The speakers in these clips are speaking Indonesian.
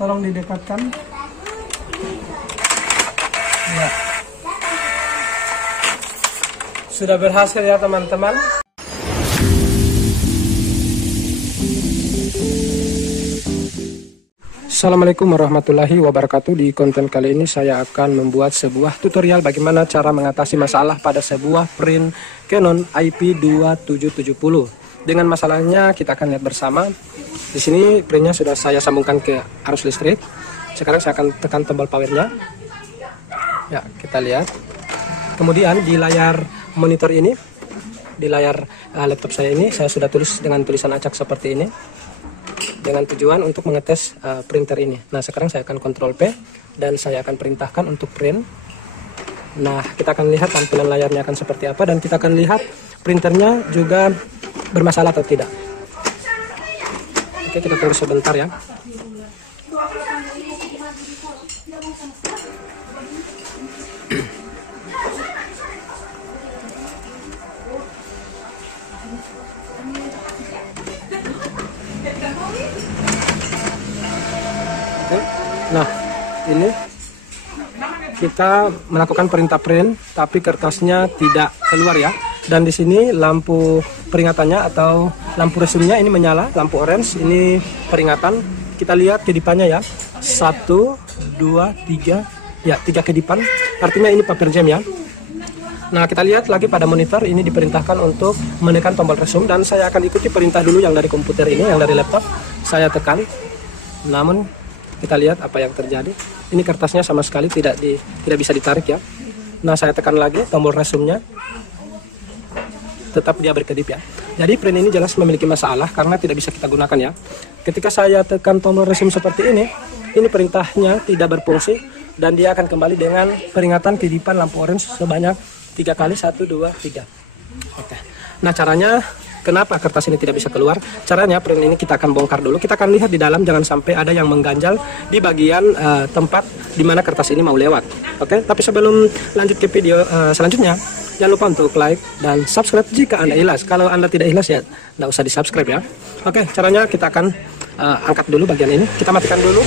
tolong didekatkan. Ya. Sudah berhasil ya teman-teman. Assalamualaikum warahmatullahi wabarakatuh. Di konten kali ini saya akan membuat sebuah tutorial bagaimana cara mengatasi masalah pada sebuah print Canon IP2770. Dengan masalahnya kita akan lihat bersama. Di sini printnya sudah saya sambungkan ke arus listrik. Sekarang saya akan tekan tombol powernya. Ya, kita lihat. Kemudian di layar monitor ini, di layar laptop saya ini, saya sudah tulis dengan tulisan acak seperti ini, dengan tujuan untuk mengetes printer ini. Nah, sekarang saya akan Ctrl P dan saya akan perintahkan untuk print. Nah, kita akan lihat tampilan layarnya akan seperti apa dan kita akan lihat printernya juga bermasalah atau tidak. Oke, kita tunggu sebentar ya. Nah, ini kita melakukan perintah print, tapi kertasnya tidak keluar ya. Dan di sini lampu peringatannya atau lampu resumnya ini menyala, lampu orange. Ini peringatan. Kita lihat kedipannya ya. 1, 2, 3. Ya, 3 kedipan. Artinya ini paper jam ya. Nah, kita lihat lagi pada monitor ini diperintahkan untuk menekan tombol resume dan saya akan ikuti perintah dulu yang dari komputer ini, yang dari laptop. Saya tekan. Namun kita lihat apa yang terjadi. Ini kertasnya sama sekali tidak bisa ditarik ya. Nah, saya tekan lagi tombol resume-nya. Tetap dia berkedip ya. Jadi print ini jelas memiliki masalah karena tidak bisa kita gunakan ya. Ketika saya tekan tombol resume seperti ini perintahnya tidak berfungsi dan dia akan kembali dengan peringatan kedipan lampu orange sebanyak 3 kali. 1, 2, 3. Oke. Nah, caranya kenapa kertas ini tidak bisa keluar? Caranya print ini kita akan bongkar dulu. Kita akan lihat di dalam jangan sampai ada yang mengganjal di bagian tempat di mana kertas ini mau lewat. Oke, tapi sebelum lanjut ke video selanjutnya, jangan lupa untuk like dan subscribe jika Anda ikhlas. Kalau Anda tidak ikhlas ya nggak usah di subscribe ya. Oke, caranya kita akan angkat dulu bagian ini. Kita matikan dulu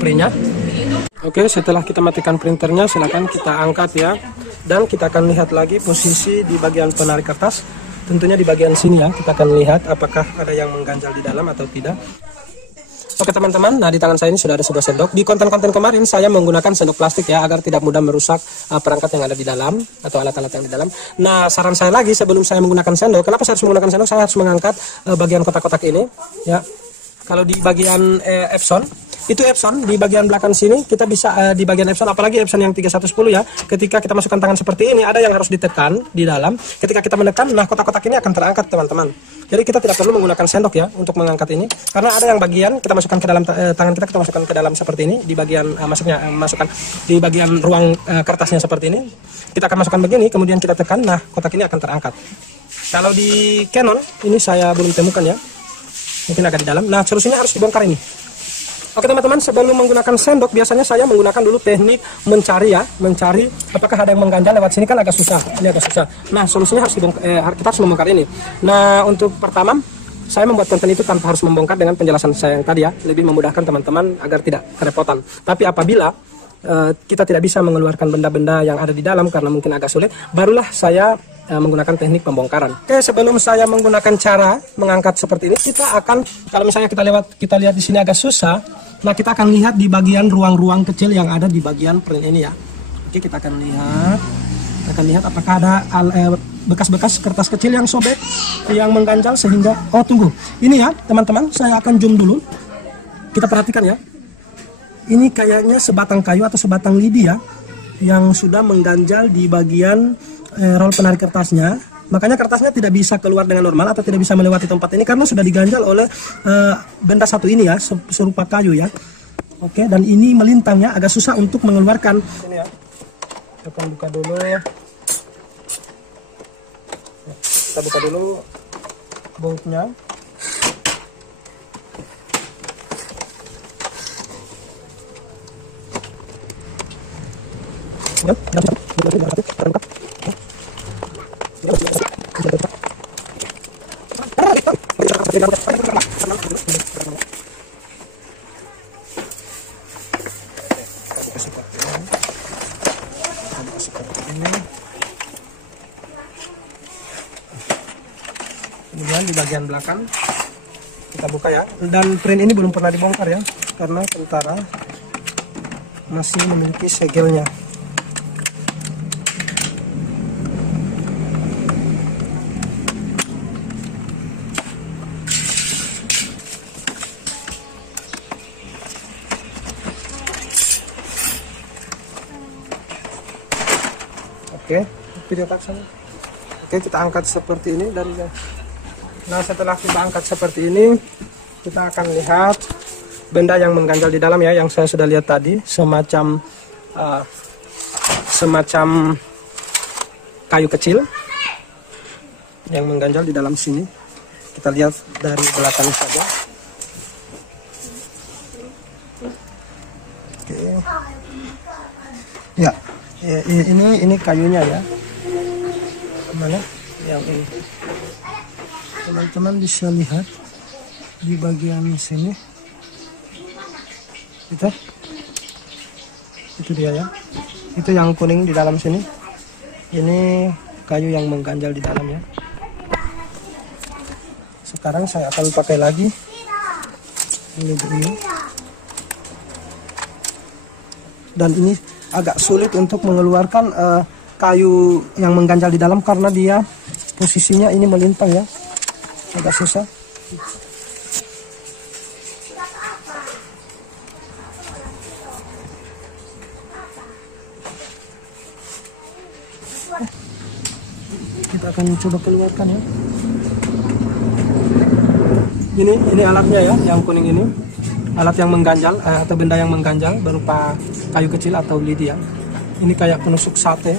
printnya. Oke, setelah kita matikan printernya, silakan kita angkat ya. Dan kita akan lihat lagi posisi di bagian penarik kertas. Tentunya di bagian sini ya, kita akan lihat apakah ada yang mengganjal di dalam atau tidak. Oke teman-teman, nah di tangan saya ini sudah ada sebuah sendok. Di konten-konten kemarin saya menggunakan sendok plastik ya, agar tidak mudah merusak perangkat yang ada di dalam atau alat-alat yang di dalam. Nah, saran saya lagi sebelum saya menggunakan sendok, kenapa saya harus menggunakan sendok? Saya harus mengangkat bagian kotak-kotak ini ya. Kalau di bagian Epson, itu Epson di bagian belakang sini kita bisa di bagian Epson, apalagi Epson yang 3110 ya, ketika kita masukkan tangan seperti ini ada yang harus ditekan di dalam. Ketika kita menekan, nah kotak-kotak ini akan terangkat teman-teman. Jadi kita tidak perlu menggunakan sendok ya untuk mengangkat ini, karena ada yang bagian kita masukkan ke dalam tangan kita masukkan ke dalam seperti ini, di bagian masukkan di bagian ruang kertasnya seperti ini. Kita akan masukkan begini, kemudian kita tekan, nah kotak ini akan terangkat. Kalau di Canon ini saya belum temukan ya, mungkin agak di dalam. Nah, solusinya harus dibongkar ini. Oke teman-teman, sebelum menggunakan sendok biasanya saya menggunakan dulu teknik mencari apakah ada yang mengganjal lewat sini, kan agak susah. Ini agak susah. Nah, solusinya harus kita harus membongkar ini. Nah, untuk pertama saya membuat konten itu tanpa harus membongkar dengan penjelasan saya yang tadi ya, lebih memudahkan teman-teman agar tidak kerepotan. Tapi apabila kita tidak bisa mengeluarkan benda-benda yang ada di dalam karena mungkin agak sulit, barulah saya menggunakan teknik pembongkaran. Oke, sebelum saya menggunakan cara mengangkat seperti ini, kita akan, kalau misalnya kita lihat di sini agak susah, nah kita akan lihat di bagian ruang-ruang kecil yang ada di bagian print ini ya. Oke, kita akan lihat apakah ada bekas-bekas kertas kecil yang sobek, yang mengganjal sehingga, oh tunggu, ini ya teman-teman, saya akan zoom dulu. Kita perhatikan ya, ini kayaknya sebatang kayu atau sebatang lidi ya, yang sudah mengganjal di bagian roll penarik kertasnya. Makanya kertasnya tidak bisa keluar dengan normal atau tidak bisa melewati tempat ini karena sudah diganjal oleh benda satu ini ya, serupa kayu ya. Oke, dan ini melintang ya, agak susah untuk mengeluarkan. Ini ya, kita akan buka dulu. Kita buka dulu bautnya. buka seperti ini. Kita buka seperti ini. Kemudian di bagian belakang kita buka ya. Dan print ini belum pernah dibongkar ya, karena tentara masih memiliki segelnya. Oke, video taksana. Oke, kita angkat seperti ini dari. Nah, setelah kita angkat seperti ini, kita akan lihat benda yang mengganjal di dalam ya, yang saya sudah lihat tadi, semacam kayu kecil yang mengganjal di dalam sini. Kita lihat dari belakang saja. Oke. Ya. Ini kayunya ya. Mana? Yang ini. Teman-teman bisa lihat di bagian sini. Itu dia ya. Itu yang kuning di dalam sini. Ini kayu yang mengganjal di dalam ya. Sekarang saya akan pakai lagi ini dulu. Dan ini agak sulit untuk mengeluarkan kayu yang mengganjal di dalam karena dia posisinya ini melintang ya, agak susah. Kita akan coba keluarkan ya. Ini alatnya ya, yang kuning ini. Alat yang mengganjal atau benda yang mengganjal berupa kayu kecil atau lidi ya. Ini kayak penusuk sate.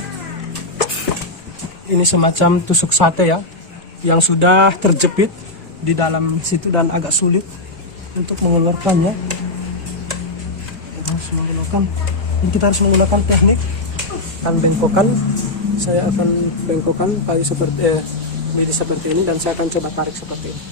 Ini semacam tusuk sate ya, yang sudah terjepit di dalam situ dan agak sulit untuk mengeluarkannya. Kita harus menggunakan teknik bengkokan. Saya akan bengkokan kayu seperti lidi seperti ini dan saya akan coba tarik seperti ini.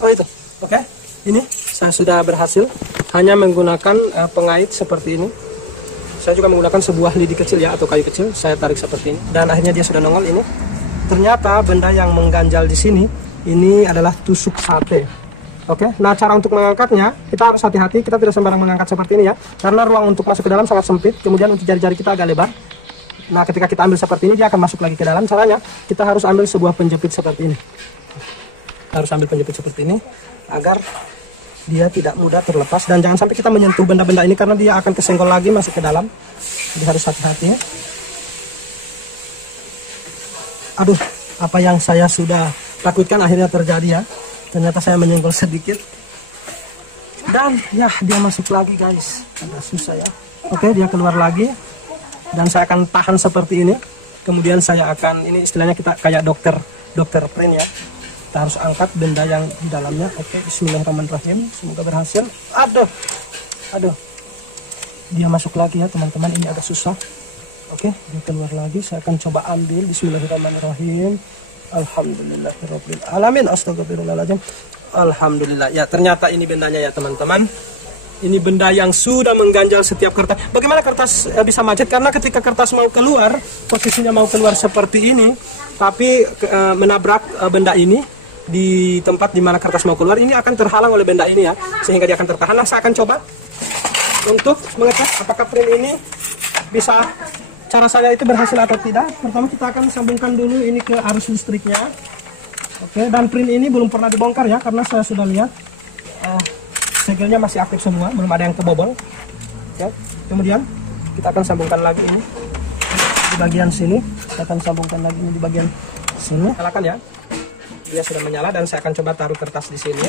Oh itu, oke. Ini saya sudah berhasil hanya menggunakan pengait seperti ini. Saya juga menggunakan sebuah lidi kecil ya atau kayu kecil. Saya tarik seperti ini dan akhirnya dia sudah nongol ini. Ternyata benda yang mengganjal di sini ini adalah tusuk sate. Oke. Nah, cara untuk mengangkatnya kita harus hati-hati. Kita tidak sembarang mengangkat seperti ini ya, karena ruang untuk masuk ke dalam sangat sempit. Kemudian untuk jari-jari kita agak lebar. Nah, ketika kita ambil seperti ini dia akan masuk lagi ke dalam. Caranya kita harus ambil sebuah penjepit seperti ini. Harus ambil penjepit seperti ini agar dia tidak mudah terlepas dan jangan sampai kita menyentuh benda-benda ini karena dia akan kesenggol lagi masuk ke dalam. Jadi harus hati-hati ya. Aduh, apa yang saya sudah takutkan akhirnya terjadi ya. Ternyata saya menyenggol sedikit dan ya dia masuk lagi guys. Agak susah ya. Oke, dia keluar lagi dan saya akan tahan seperti ini. Kemudian saya akan, ini istilahnya kita kayak dokter print ya. Kita harus angkat benda yang di dalamnya. Oke, bismillahirrahmanirrahim. Semoga berhasil. Aduh. Dia masuk lagi ya teman-teman. Ini agak susah. Oke, dia keluar lagi. Saya akan coba ambil. Bismillahirrahmanirrahim. Alhamdulillahirabbil alamin. Astagfirullahaladzim. Alhamdulillah. Ya, ternyata ini bendanya ya teman-teman. Ini benda yang sudah mengganjal setiap kertas. Bagaimana kertas bisa macet? Karena ketika kertas mau keluar, posisinya mau keluar seperti ini, tapi menabrak benda ini di tempat di mana kertas mau keluar, ini akan terhalang oleh benda ini ya, sehingga dia akan tertahan. Nah, saya akan coba untuk mengecek apakah print ini bisa, cara saya itu berhasil atau tidak. Pertama kita akan sambungkan dulu ini ke arus listriknya. Oke, dan print ini belum pernah dibongkar ya, karena saya sudah lihat segelnya masih aktif semua, belum ada yang kebobol. Ya. Kemudian kita akan sambungkan lagi ini di bagian sini. Saya akan sambungkan lagi ini di bagian sini. Nyalakan ya. Dia sudah menyala dan saya akan coba taruh kertas di sini.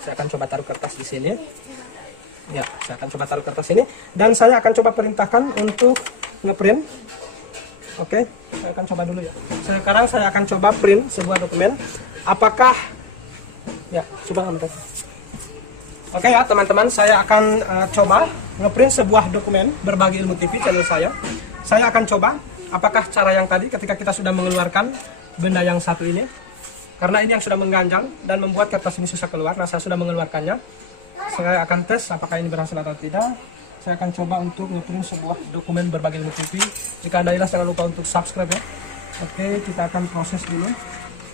Saya akan coba taruh kertas di sini. Ya, saya akan coba taruh kertas ini dan saya akan coba perintahkan untuk ngeprint. Oke, saya akan coba dulu ya. Sekarang saya akan coba print sebuah dokumen. Apakah ya, coba ambil. Oke ya teman-teman, saya akan coba ngeprint sebuah dokumen Berbagi Ilmu TV channel saya. Saya akan coba apakah cara yang tadi ketika kita sudah mengeluarkan benda yang satu ini. Karena ini yang sudah mengganjal dan membuat kertas ini susah keluar. Nah, saya sudah mengeluarkannya. Saya akan tes apakah ini berhasil atau tidak. Saya akan coba untuk ngeprint sebuah dokumen berbagi ilmu TV. Jika Anda jelas, jangan lupa untuk subscribe ya. Oke, kita akan proses dulu.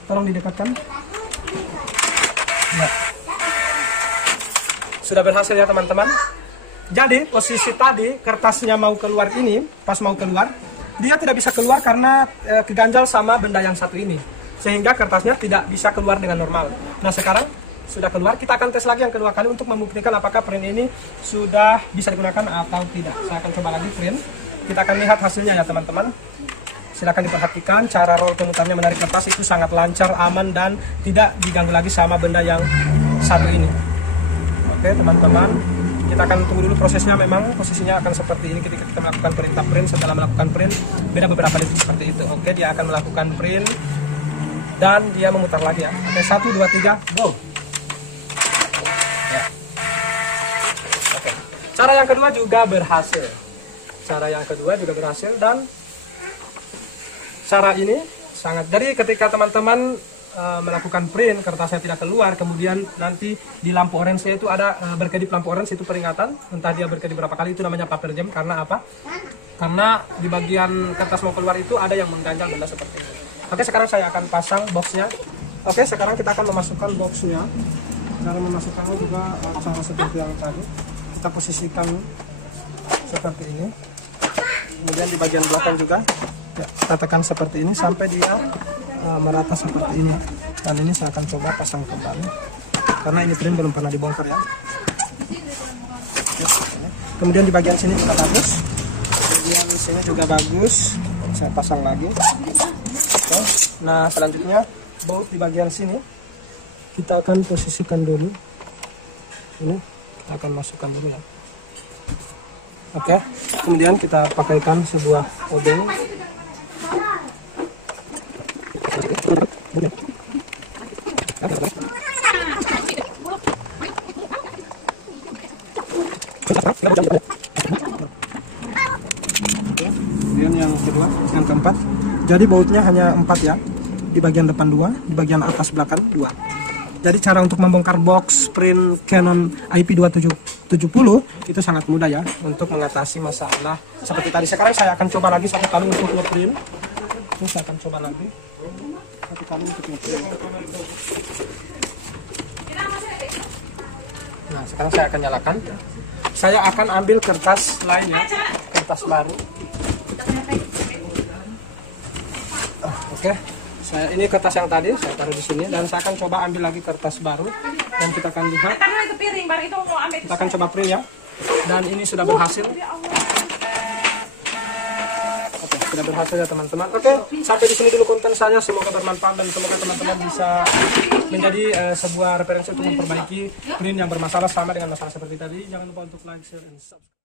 Tolong didekatkan. Nah. Sudah berhasil ya teman-teman. Jadi posisi tadi kertasnya mau keluar ini, pas mau keluar, dia tidak bisa keluar karena keganjal sama benda yang satu ini. Sehingga kertasnya tidak bisa keluar dengan normal. Nah, sekarang sudah keluar, kita akan tes lagi yang kedua kali untuk membuktikan apakah print ini sudah bisa digunakan atau tidak. Saya akan coba lagi print. Kita akan lihat hasilnya ya teman-teman. Silakan diperhatikan cara roll pemutarnya menarik kertas itu sangat lancar, aman, dan tidak diganggu lagi sama benda yang satu ini. Oke teman-teman, kita akan tunggu dulu prosesnya. Memang posisinya akan seperti ini ketika kita melakukan perintah print. Setelah melakukan print, beda beberapa detik seperti itu. Oke, dia akan melakukan print dan dia memutar lagi ya. Oke, 1, 2, 3, go. Ya. Oke. Cara yang kedua juga berhasil. Dan cara ini sangat. Jadi ketika teman-teman melakukan print, kertasnya tidak keluar, kemudian nanti di lampu orange itu ada berkedip lampu orange, itu peringatan. Entah dia berkedip berapa kali, itu namanya paper jam. Karena apa? Karena di bagian kertas mau keluar itu ada yang mengganjal benda seperti ini. Oke, sekarang saya akan pasang boxnya. Oke, sekarang kita akan memasukkan boxnya. Cara memasukkannya juga cara seperti yang tadi. Kita posisikan seperti ini. Kemudian di bagian belakang juga ya, kita tekan seperti ini sampai dia merata seperti ini. Dan ini saya akan coba pasang kembali. Karena ini print belum pernah dibongkar ya. Kemudian di bagian sini juga bagus. Kemudian di sini juga bagus. Saya pasang lagi. Oke. Nah, selanjutnya baut di bagian sini kita akan posisikan dulu. Ini kita akan masukkan dulu ya. Oke. Kemudian kita pakaikan sebuah obeng. Kemudian yang kedua, yang keempat. Jadi bautnya hanya 4 ya. Di bagian depan 2, di bagian atas belakang 2. Jadi cara untuk membongkar box print Canon IP2770 itu sangat mudah ya untuk mengatasi masalah seperti tadi. Sekarang saya akan coba lagi satu kali untuk ngeprint. Ini saya akan coba lagi satu kali untuk ngeprint. Nah, sekarang saya akan nyalakan. Saya akan ambil kertas lainnya, kertas baru. Oke, ini kertas yang tadi saya taruh di sini dan saya akan coba ambil lagi kertas baru dan kita akan lihat. Kita akan coba print ya. Dan ini sudah berhasil. Oke, sudah berhasil ya teman-teman. Oke, sampai di sini dulu konten saya. Semoga bermanfaat dan semoga teman-teman bisa menjadi sebuah referensi untuk memperbaiki print yang bermasalah sama dengan masalah seperti tadi. Jangan lupa untuk like, share, dan subscribe.